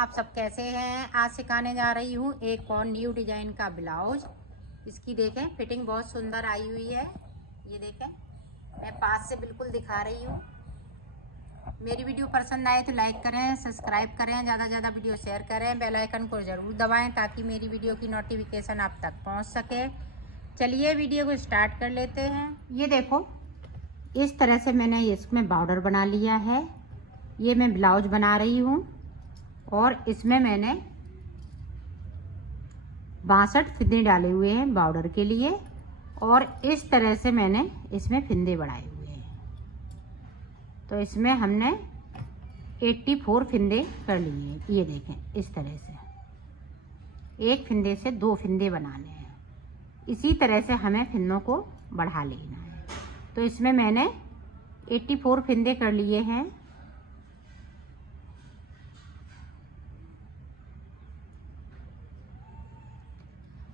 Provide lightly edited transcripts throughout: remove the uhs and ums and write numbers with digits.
आप सब कैसे हैं। आज सिखाने जा रही हूँ एक और न्यू डिजाइन का ब्लाउज। इसकी देखें फिटिंग बहुत सुंदर आई हुई है। ये देखें, मैं पास से बिल्कुल दिखा रही हूँ। मेरी वीडियो पसंद आए तो लाइक करें, सब्सक्राइब करें, ज़्यादा से ज़्यादा वीडियो शेयर करें, बेल आइकन को ज़रूर दबाएं ताकि मेरी वीडियो की नोटिफिकेशन आप तक पहुँच सके। चलिए वीडियो को स्टार्ट कर लेते हैं। ये देखो, इस तरह से मैंने इसमें बॉर्डर बना लिया है। ये मैं ब्लाउज बना रही हूँ और इसमें मैंने 62 फिंदे डाले हुए हैं बॉर्डर के लिए और इस तरह से मैंने इसमें फिंदे बढ़ाए हुए हैं। तो इसमें हमने 84 फिंदे कर लिए हैं। ये देखें, इस तरह से एक फिंदे से 2 फिंदे बनाने हैं। इसी तरह से हमें फिंदों को बढ़ा लेना है। तो इसमें मैंने 84 फिंदे कर लिए हैं।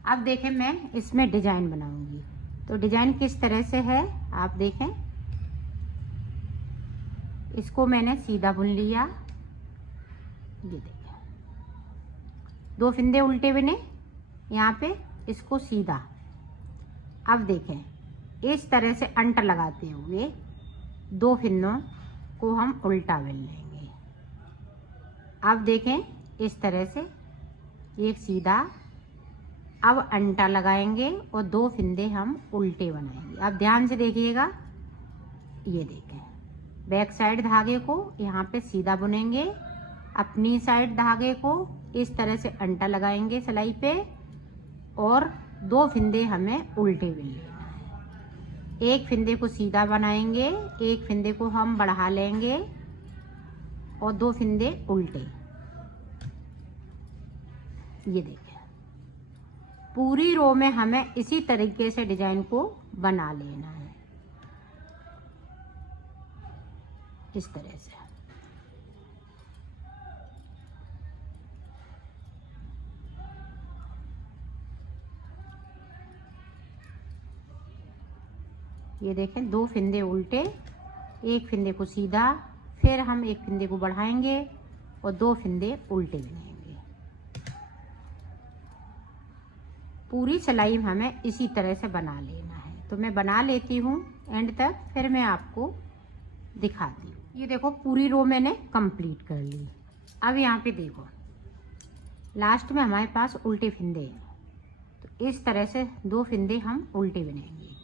अब देखें, मैं इसमें डिजाइन बनाऊंगी। तो डिजाइन किस तरह से है आप देखें। इसको मैंने सीधा बुन लिया। ये देखें, 2 फिंदे उल्टे बुने यहाँ पे, इसको सीधा। अब देखें, इस तरह से अंटर लगाते हुए 2 फिंदों को हम उल्टा बुन लेंगे। अब देखें, इस तरह से एक सीधा, अब अंटा लगाएंगे और 2 फिंदे हम उल्टे बनाएंगे। अब ध्यान से देखिएगा। ये देखें, बैक साइड धागे को यहाँ पे सीधा बुनेंगे, अपनी साइड धागे को इस तरह से अंटा लगाएंगे सिलाई पे और 2 फिंदे हमें उल्टे बुन लेना है। एक फिंदे को सीधा बनाएंगे, एक फिंदे को हम बढ़ा लेंगे और 2 फिंदे उल्टे। ये देखें, पूरी रो में हमें इसी तरीके से डिजाइन को बना लेना है, इस तरह से। ये देखें, 2 फिंदे उल्टे, एक फिंदे को सीधा, फिर हम एक फिंदे को बढ़ाएंगे और 2 फिंदे उल्टे बनाएंगे। पूरी सिलाई हमें इसी तरह से बना लेना है। तो मैं बना लेती हूँ एंड तक, फिर मैं आपको दिखाती हूँ। ये देखो, पूरी रो मैंने कंप्लीट कर ली। अब यहाँ पे देखो, लास्ट में हमारे पास उल्टे फिंदे हैं। तो इस तरह से 2 फिंदे हम उल्टे बुनेंगे।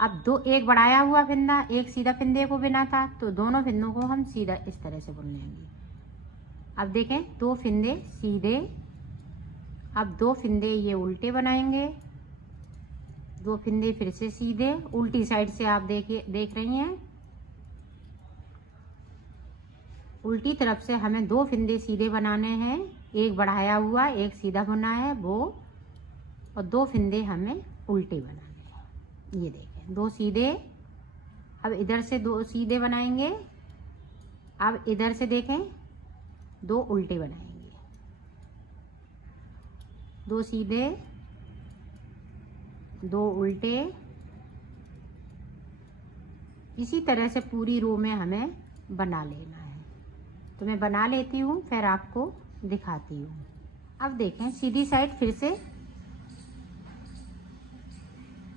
अब एक बढ़ाया हुआ फिंदा, एक सीधा फिंदे को बिना था, तो दोनों फिंदों को हम सीधा इस तरह से बुन लेंगे। अब देखें, 2 फिंदे सीधे, अब 2 फिंदे ये उल्टे बनाएंगे, 2 फिंदे फिर से सीधे, उल्टी साइड से आप देख रही हैं। उल्टी तरफ से हमें 2 फिंदे सीधे बनाने हैं, एक बढ़ाया हुआ, एक सीधा बुना है वो, और 2 फिंदे हमें उल्टे बनाने हैं। ये देखें, 2 सीधे। अब इधर से 2 सीधे बनाएंगे। अब इधर से देखें, 2 उल्टे बनाएंगे, 2 सीधे, 2 उल्टे। इसी तरह से पूरी रो में हमें बना लेना है। तो मैं बना लेती हूँ, फिर आपको दिखाती हूँ। अब देखें, सीधी साइड फिर से,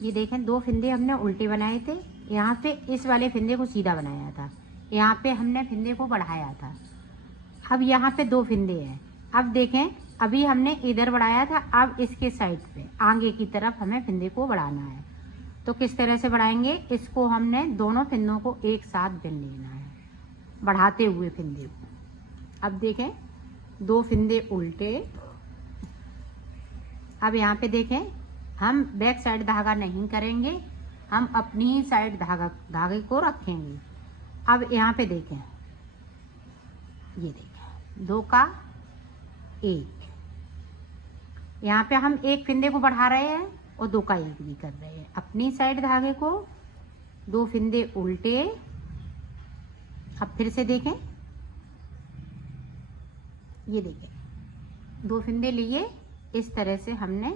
ये देखें, 2 फिंदे हमने उल्टे बनाए थे। यहाँ पे इस वाले फिंदे को सीधा बनाया था, यहाँ पे हमने फिंदे को बढ़ाया था। अब यहाँ पे 2 फिंदे हैं। अब देखें, अभी हमने इधर बढ़ाया था, अब इसके साइड पे आगे की तरफ हमें फिंदे को बढ़ाना है। तो किस तरह से बढ़ाएंगे, इसको हमने दोनों फिंदों को एक साथ बुन लेना है, बढ़ाते हुए फिंदे को। अब देखें, 2 फिंदे उल्टे। अब यहाँ पे देखें, हम बैक साइड धागा नहीं करेंगे, हम अपनी ही साइड धागे को रखेंगे। अब यहाँ पे देखें, ये देखें, 2 का 1, यहाँ पे हम एक फिंदे को बढ़ा रहे हैं और 2 का 1 भी कर रहे हैं। अपनी साइड धागे को 2 फिंदे उल्टे। अब फिर से देखें, ये देखें, 2 फिंदे लिए, इस तरह से हमने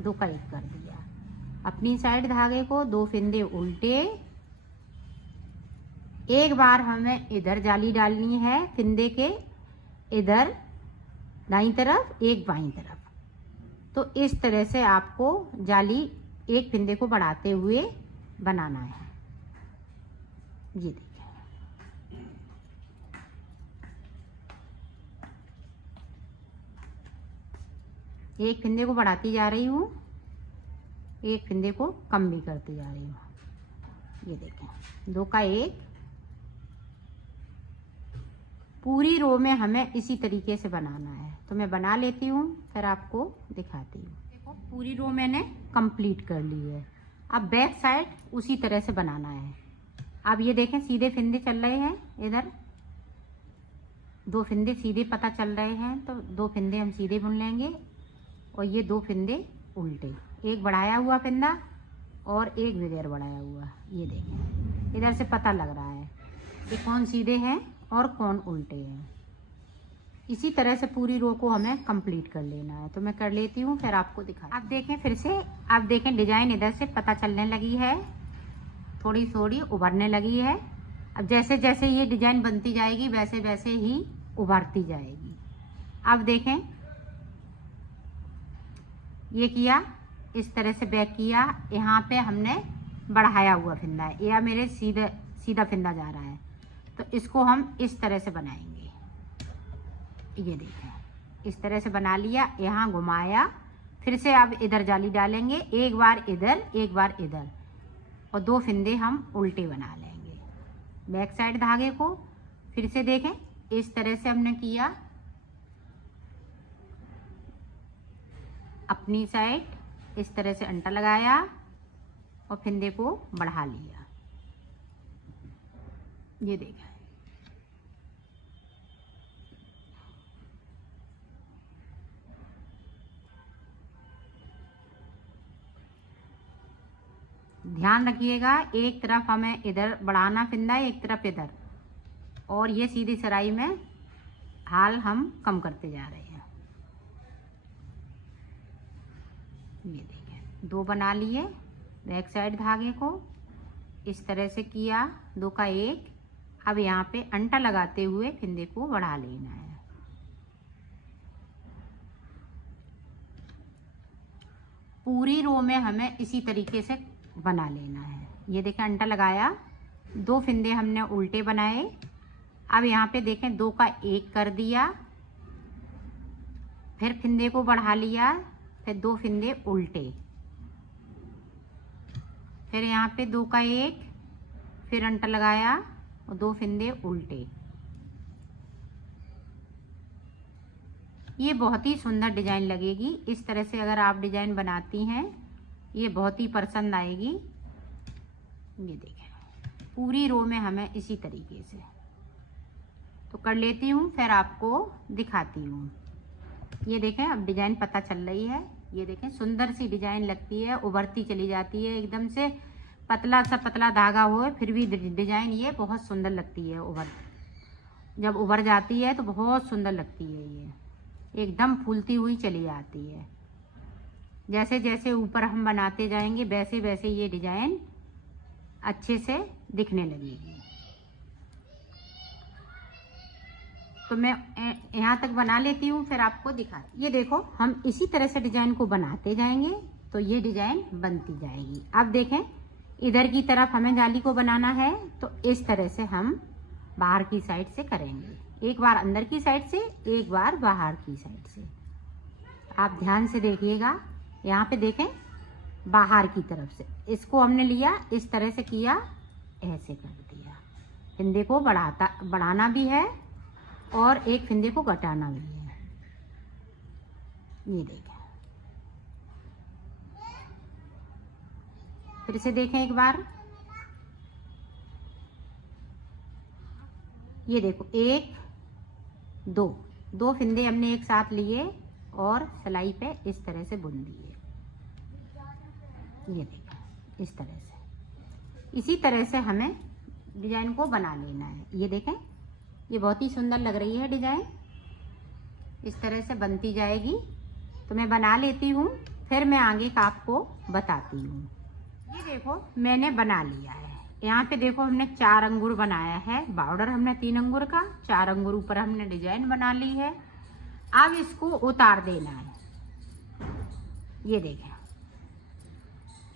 2 का 1 कर दिया। अपनी साइड धागे को 2 फिंदे उल्टे। एक बार हमें इधर जाली डालनी है, फिंदे के इधर दाईं तरफ, एक बाईं तरफ। तो इस तरह से आपको जाली एक फिंदे को बढ़ाते हुए बनाना है। ये देखिए, एक फिंदे को बढ़ाती जा रही हूँ, एक फिंदे को कम भी करती जा रही हूँ। ये देखें, 2 का 1। पूरी रो में हमें इसी तरीके से बनाना है। तो मैं बना लेती हूँ, फिर आपको दिखाती हूँ। देखो, पूरी रो मैंने कंप्लीट कर ली है। अब बैक साइड उसी तरह से बनाना है। अब ये देखें, सीधे फिंदे चल रहे हैं, इधर 2 फिंदे सीधे पता चल रहे हैं, तो 2 फिंदे हम सीधे बुन लेंगे और ये 2 फिंदे उल्टे, एक बढ़ाया हुआ फिंदा और एक बगैर बढ़ाया हुआ। ये देखें, इधर से पता लग रहा है कि कौन सीधे हैं और कौन उल्टे हैं। इसी तरह से पूरी रो को हमें कंप्लीट कर लेना है। तो मैं कर लेती हूँ, फिर आपको दिखा। अब देखें, फिर से आप देखें, डिजाइन इधर से पता चलने लगी है, थोड़ी थोड़ी उभरने लगी है। अब जैसे जैसे ये डिजाइन बनती जाएगी वैसे वैसे ही उभरती जाएगी। अब देखें, ये किया, इस तरह से बैक किया, यहाँ पे हमने बढ़ाया हुआ फिंदा है, या मेरे सीधा सीधा फिंदा जा रहा है, तो इसको हम इस तरह से बनाएंगे। ये देखें, इस तरह से बना लिया, यहाँ घुमाया, फिर से अब इधर जाली डालेंगे, एक बार इधर एक बार इधर, और 2 फिंदे हम उल्टे बना लेंगे बैक साइड धागे को। फिर से देखें, इस तरह से हमने किया, अपनी साइड इस तरह से अंटा लगाया और फिंदे को बढ़ा लिया। ये देखें, ध्यान रखिएगा, एक तरफ हमें इधर बढ़ाना फिंदा, एक तरफ इधर, और ये सीधी सराई में हाल हम कम करते जा रहे हैं। ये देखें, 2 बना लिए, बैक साइड धागे को इस तरह से किया, 2 का 1। अब यहाँ पे अंटा लगाते हुए फिंदे को बढ़ा लेना है। पूरी रो में हमें इसी तरीके से बना लेना है। ये देखें, अंटा लगाया, 2 फिंदे हमने उल्टे बनाए। अब यहाँ पे देखें, 2 का 1 कर दिया, फिर फिंदे को बढ़ा लिया, फिर 2 फिंदे उल्टे, फिर यहाँ पे 2 का 1, फिर अंटा लगाया और 2 फिंदे उल्टे। ये बहुत ही सुंदर डिजाइन लगेगी। इस तरह से अगर आप डिजाइन बनाती हैं, ये बहुत ही पसंद आएगी। ये देखें, पूरी रो में हमें इसी तरीके से। तो कर लेती हूँ, फिर आपको दिखाती हूँ। ये देखें, अब डिजाइन पता चल रही है। ये देखें, सुंदर सी डिजाइन लगती है, उभरती चली जाती है, एकदम से पतला सा पतला धागा हो फिर भी डिजाइन ये बहुत सुंदर लगती है। जब उभर जाती है तो बहुत सुंदर लगती है, ये एकदम फूलती हुई चली आती है। जैसे जैसे ऊपर हम बनाते जाएंगे वैसे वैसे ये डिजाइन अच्छे से दिखने लगेगी। तो मैं यहाँ तक बना लेती हूँ, फिर आपको दिखा। ये देखो, हम इसी तरह से डिजाइन को बनाते जाएंगे तो ये डिजाइन बनती जाएगी। अब देखें, इधर की तरफ हमें जाली को बनाना है, तो इस तरह से हम बाहर की साइड से करेंगे, एक बार अंदर की साइड से, एक बार बाहर की साइड से। आप ध्यान से देखिएगा, यहाँ पे देखें, बाहर की तरफ से इसको हमने लिया, इस तरह से किया, ऐसे कर दिया। फिंदे को बढ़ाना भी है और एक फिंदे को घटाना भी है। ये देखें, फिर से देखें एक बार। ये देखो, 1 2 फिंदे हमने एक साथ लिए और सिलाई पे इस तरह से बुन दिए। ये देखो, इस तरह से, इसी तरह से हमें डिजाइन को बना लेना है। ये देखें, ये बहुत ही सुंदर लग रही है डिजाइन, इस तरह से बनती जाएगी। तो मैं बना लेती हूँ, फिर मैं आगे का आपको बताती हूँ। ये देखो, मैंने बना लिया है। यहाँ पे देखो, हमने 4 अंगूर बनाया है, बॉर्डर हमने 3 अंगूर का, 4 अंगूर ऊपर हमने डिजाइन बना ली है। अब इसको उतार देना है। ये देखें,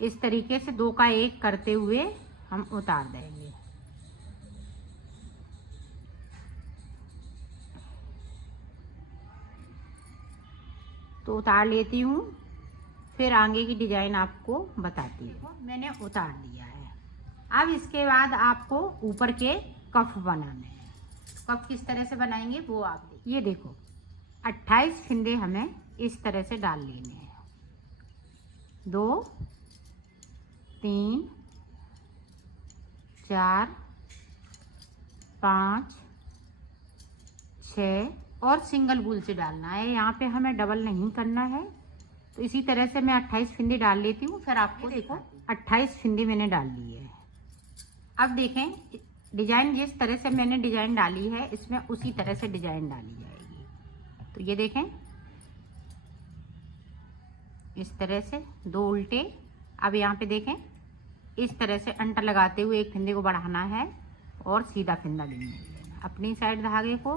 इस तरीके से 2 का 1 करते हुए हम उतार देंगे। तो उतार लेती हूँ, फिर आगे की डिजाइन आपको बताती हूँ। मैंने उतार दिया है। अब इसके बाद आपको ऊपर के कफ बनाने हैं। कफ किस तरह से बनाएंगे वो आप देखिए। ये देखो, 28 फिंदे हमें इस तरह से डाल लेने हैं। 2 3 4 5 6 और सिंगल वूल से डालना है। यहाँ पे हमें डबल नहीं करना है। तो इसी तरह से मैं 28 फिंदे डाल लेती हूँ, फिर आपको देखो 28 फिंदे मैंने डाल लिए है। अब देखें, डिजाइन जिस तरह से मैंने डिजाइन डाली है, इसमें उसी तरह से डिजाइन डाली जाएगी। तो ये देखें, इस तरह से 2 उल्टे। अब यहाँ पे देखें, इस तरह से अंटर लगाते हुए एक फिंदे को बढ़ाना है और सीधा फिंदा लेना। अपनी साइड धागे को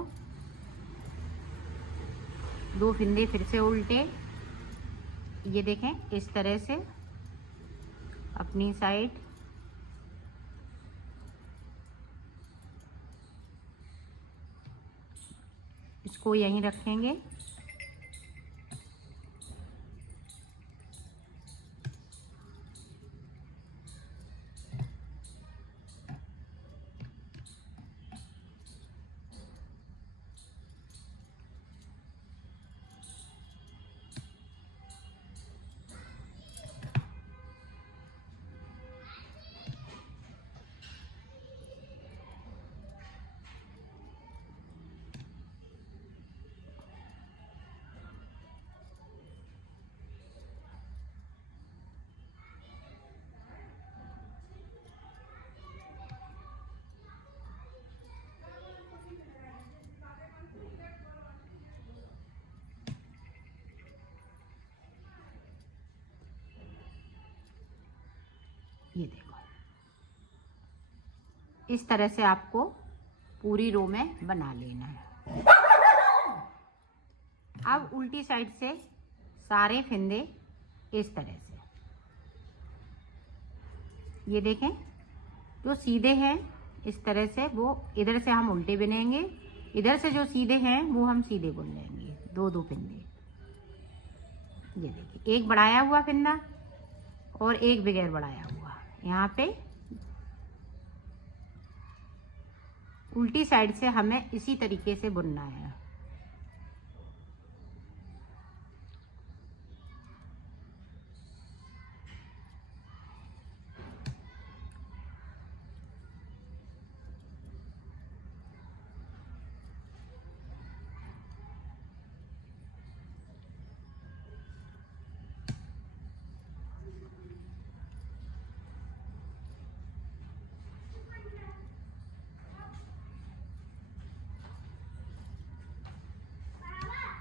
2 फिंदे फिर से उल्टे। ये देखें, इस तरह से अपनी साइड इसको यहीं रखेंगे। ये देखो, इस तरह से आपको पूरी रो में बना लेना है। अब उल्टी साइड से सारे फिंदे इस तरह से, ये देखें, जो सीधे हैं इस तरह से वो इधर से हम उल्टे बुनेंगे, इधर से जो सीधे हैं वो हम सीधे बुन लेंगे। 2 फिंदे। ये देखिए, एक बढ़ाया हुआ फिंदा और एक बगैर बढ़ाया हुआ। यहाँ पे उल्टी साइड से हमें इसी तरीके से बुनना है।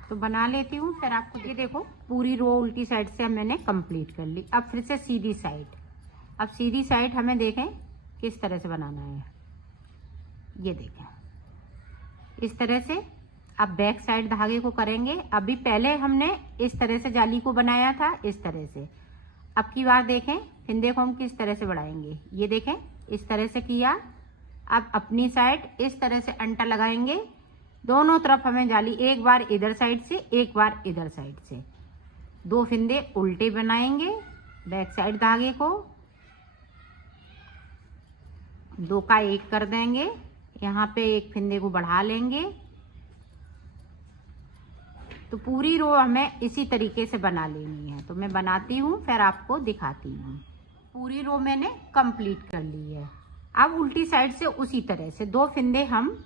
तो बना लेती हूँ, फिर आपको ये देखो, पूरी रो उल्टी साइड से मैंने कंप्लीट कर ली। अब फिर से सीधी साइड। अब सीधी साइड हमें देखें किस तरह से बनाना है। ये देखें, इस तरह से। अब बैक साइड धागे को करेंगे। अभी पहले हमने इस तरह से जाली को बनाया था, इस तरह से। अब की बार देखें, फिंदे को हम किस तरह से बढ़ाएंगे। ये देखें, इस तरह से किया। अब अपनी साइड इस तरह से अंटा लगाएंगे। दोनों तरफ हमें जाली, एक बार इधर साइड से, एक बार इधर साइड से। 2 फिंदे उल्टे बनाएंगे बैक साइड धागे को, 2 का 1 कर देंगे। यहाँ पे एक फिंदे को बढ़ा लेंगे। तो पूरी रो हमें इसी तरीके से बना लेनी है। तो मैं बनाती हूँ, फिर आपको दिखाती हूँ। पूरी रो मैंने कंप्लीट कर ली है। अब उल्टी साइड से उसी तरह से 2 फिंदे हम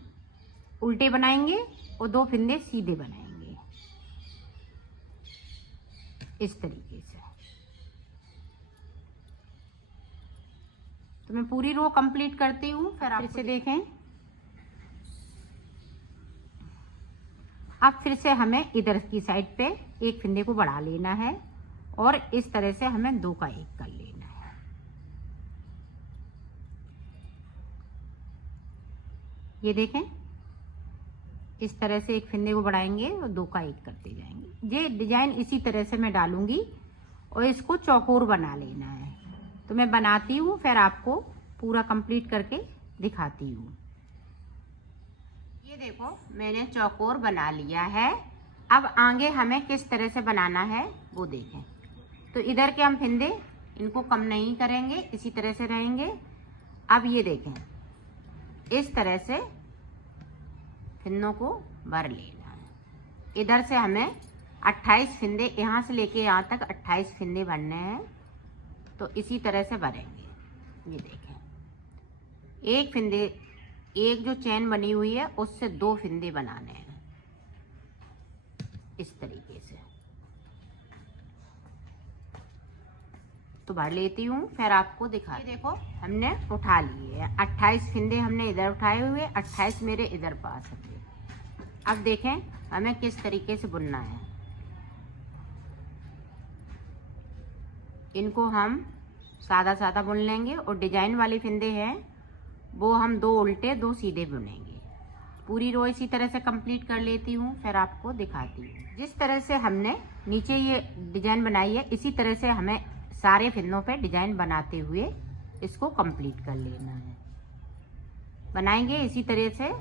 उल्टे बनाएंगे और 2 फिंदे सीधे बनाएंगे, इस तरीके से। तो मैं पूरी रो कंप्लीट करती हूँ, फिर आप से देखें। अब फिर से हमें इधर की साइड पे एक फिंदे को बढ़ा लेना है और इस तरह से हमें 2 का 1 कर लेना है। ये देखें, इस तरह से एक फंदे को बढ़ाएंगे और 2 का 1 करते जाएंगे। ये डिजाइन इसी तरह से मैं डालूंगी और इसको चौकोर बना लेना है। तो मैं बनाती हूँ, फिर आपको पूरा कंप्लीट करके दिखाती हूँ। ये देखो मैंने चौकोर बना लिया है। अब आगे हमें किस तरह से बनाना है वो देखें। तो इधर के हम फंदे इनको कम नहीं करेंगे, इसी तरह से रहेंगे। अब ये देखें, इस तरह से फंदों को भर लेना है। इधर से हमें 28 फंदे, यहाँ से लेके यहाँ तक 28 फंदे भरने हैं। तो इसी तरह से भरेंगे। ये देखें, एक फंदे, एक जो चैन बनी हुई है उससे 2 फंदे बनाने हैं इस तरीके से। तो भर लेती हूँ, फिर आपको दिखा। ये देखो हमने उठा लिए हैं 28 फंदे, हमने इधर उठाए हुए, 28 मेरे इधर पास है। अब देखें हमें किस तरीके से बुनना है। इनको हम सादा सादा बुन लेंगे और डिजाइन वाले फंदे हैं वो हम 2 उल्टे 2 सीधे बुनेंगे। पूरी रो इसी तरह से कंप्लीट कर लेती हूँ, फिर आपको दिखाती हूँ। जिस तरह से हमने नीचे ये डिजाइन बनाई है, इसी तरह से हमें सारे फंदों पे डिजाइन बनाते हुए इसको कंप्लीट कर लेना है। बनाएंगे इसी तरह से।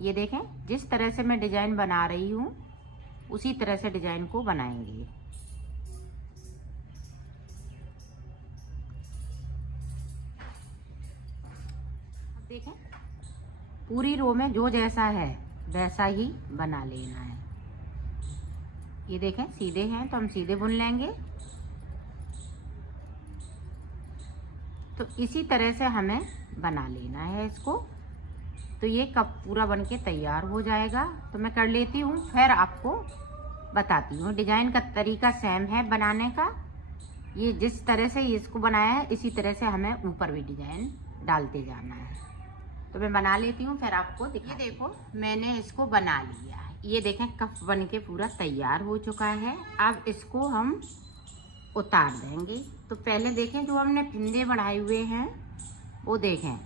ये देखें, जिस तरह से मैं डिजाइन बना रही हूँ उसी तरह से डिजाइन को बनाएंगे। अब देखें, पूरी रो में जो जैसा है वैसा ही बना लेना है। ये देखें सीधे हैं तो हम सीधे बुन लेंगे। तो इसी तरह से हमें बना लेना है इसको। तो ये कब पूरा बन के तैयार हो जाएगा तो मैं कर लेती हूँ, फिर आपको बताती हूँ। डिजाइन का तरीका सेम है बनाने का। ये जिस तरह से इसको बनाया है इसी तरह से हमें ऊपर भी डिजाइन डालते जाना है। तो मैं बना लेती हूँ, फिर आपको ये देखो मैंने इसको बना लिया है। ये देखें कप बन के पूरा तैयार हो चुका है। अब इसको हम उतार देंगे। तो पहले देखें जो हमने फंदे बढ़ाए हुए हैं वो देखें।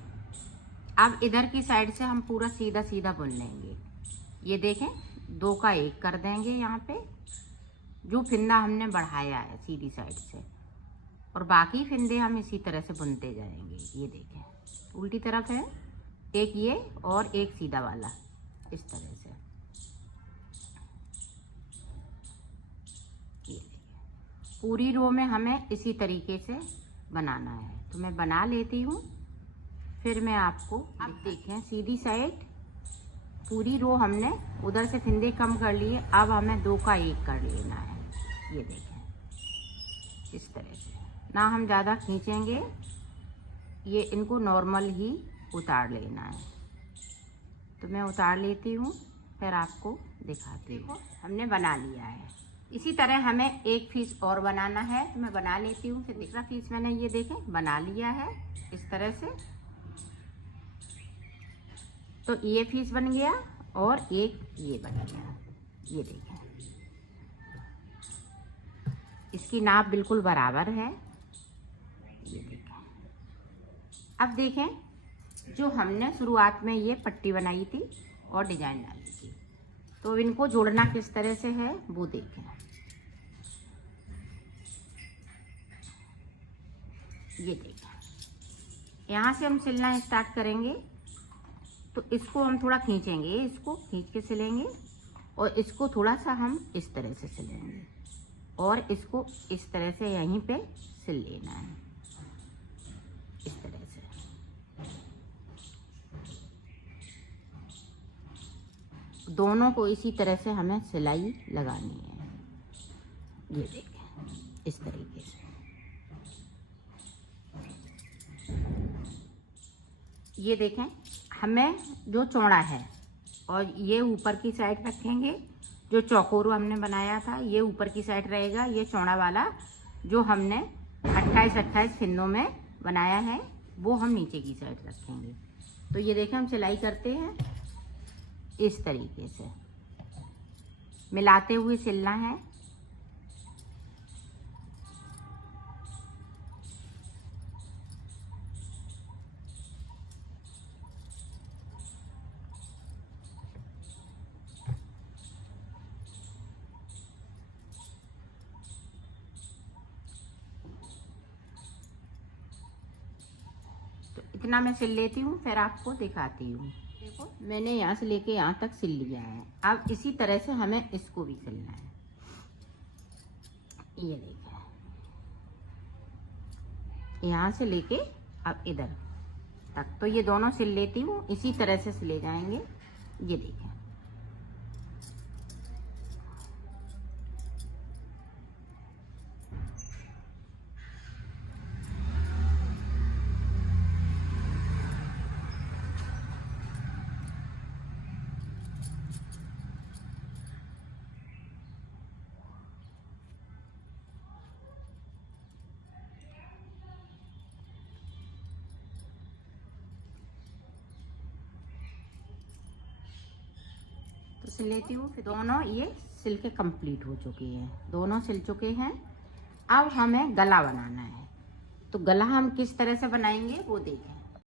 अब इधर की साइड से हम पूरा सीधा सीधा बुन लेंगे। ये देखें 2 का 1 कर देंगे यहाँ पे, जो फंदा हमने बढ़ाया है सीधी साइड से, और बाकी फंदे हम इसी तरह से बुनते जाएंगे। ये देखें उल्टी तरफ है, एक ये और एक सीधा वाला, इस तरह से। ये देखें पूरी रो में हमें इसी तरीके से बनाना है। तो मैं बना लेती हूँ, फिर मैं आपको। अब देखें सीधी साइड पूरी रो हमने उधर से फंदे कम कर लिए। अब हमें 2 का 1 कर लेना है। ये देखें इस तरह से, ना हम ज़्यादा खींचेंगे, ये इनको नॉर्मल ही उतार लेना है। तो मैं उतार लेती हूँ, फिर आपको दिखाती हूँ। हमने बना लिया है। इसी तरह हमें एक पीस और बनाना है, तो मैं बना लेती हूँ। फिर दूसरा पीस मैंने ये देखें बना लिया है इस तरह से। तो ये पीस बन गया और एक ये बन गया। ये देखें इसकी नाप बिल्कुल बराबर है। ये देखें। अब देखें जो हमने शुरुआत में ये पट्टी बनाई थी और डिजाइन डाली थी, तो इनको जोड़ना किस तरह से है वो देखें। ये देखें यहाँ से हम सिलना स्टार्ट करेंगे। तो इसको हम थोड़ा खींचेंगे, इसको खींच के सिलेंगे, और इसको थोड़ा सा हम इस तरह से सिलेंगे, और इसको इस तरह से यहीं पे सिल लेना है इस तरह से। दोनों को इसी तरह से हमें सिलाई लगानी है। ये देखें इस तरीके से। ये देखें हमें जो चौड़ा है, और ये ऊपर की साइड रखेंगे। जो चौकोर हमने बनाया था ये ऊपर की साइड रहेगा। ये चौड़ा वाला जो हमने 28 फंदों में बनाया है वो हम नीचे की साइड रखेंगे। तो ये देखें हम सिलाई करते हैं इस तरीके से, मिलाते हुए सिलना है। इतना मैं सिल लेती हूँ, फिर आपको दिखाती हूँ। देखो मैंने यहाँ से लेके यहाँ तक सिल लिया है। अब इसी तरह से हमें इसको भी सिलना है। ये देखिए, यहाँ से लेके अब इधर तक, तो ये दोनों सिल लेती हूँ, इसी तरह से सिले जाएंगे। ये देखिए, तो सिल लेती हूँ। फिर दोनों ये सिल के कंप्लीट हो चुके हैं, दोनों सिल चुके हैं। अब हमें गला बनाना है, तो गला हम किस तरह से बनाएंगे वो देखें।